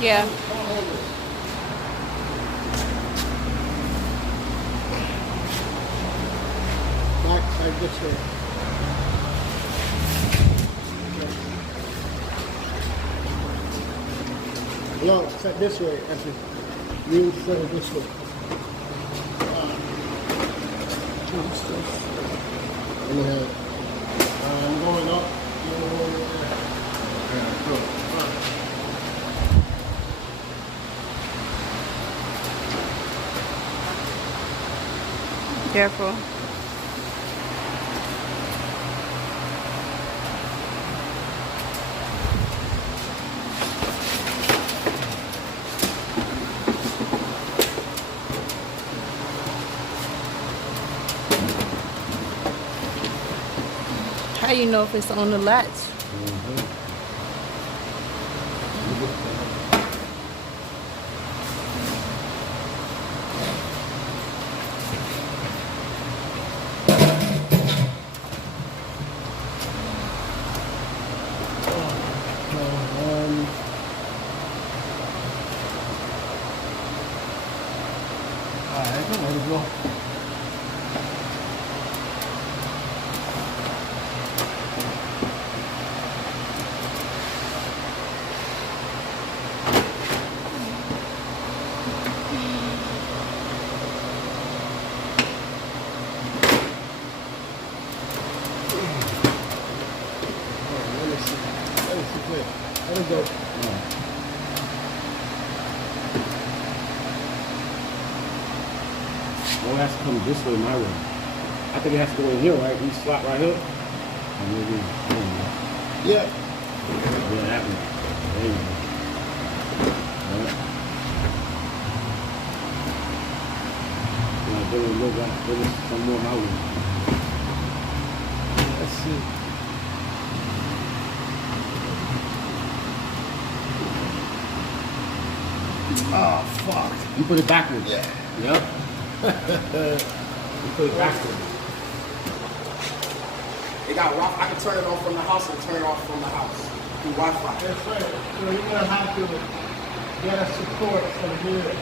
Yeah. Back this way. No, set this way, Effie. You set it this way. I'm going up. You're going over there. Yeah, go. Careful. How you know if it's on the latch? Alright, let it go. Let it go. Oh, it has to come this way, my way. I think it has to go in here, right? You slot right here. And maybe, Yeah. yeah, that one. There you go. Right. Now, there we look like there is some more my way. Let's see. Oh, fuck. You put it backwards. Yeah. Yep. You put it backwards. It got Wi-Fi. I can turn it on from the house and turn it off from the house through Wi-Fi. That's right. So you're gonna have to get a support from here.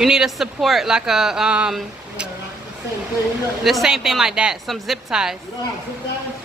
You need a support like a Yeah, the same thing. the same thing like that. Some zip ties. You don't have zip ties?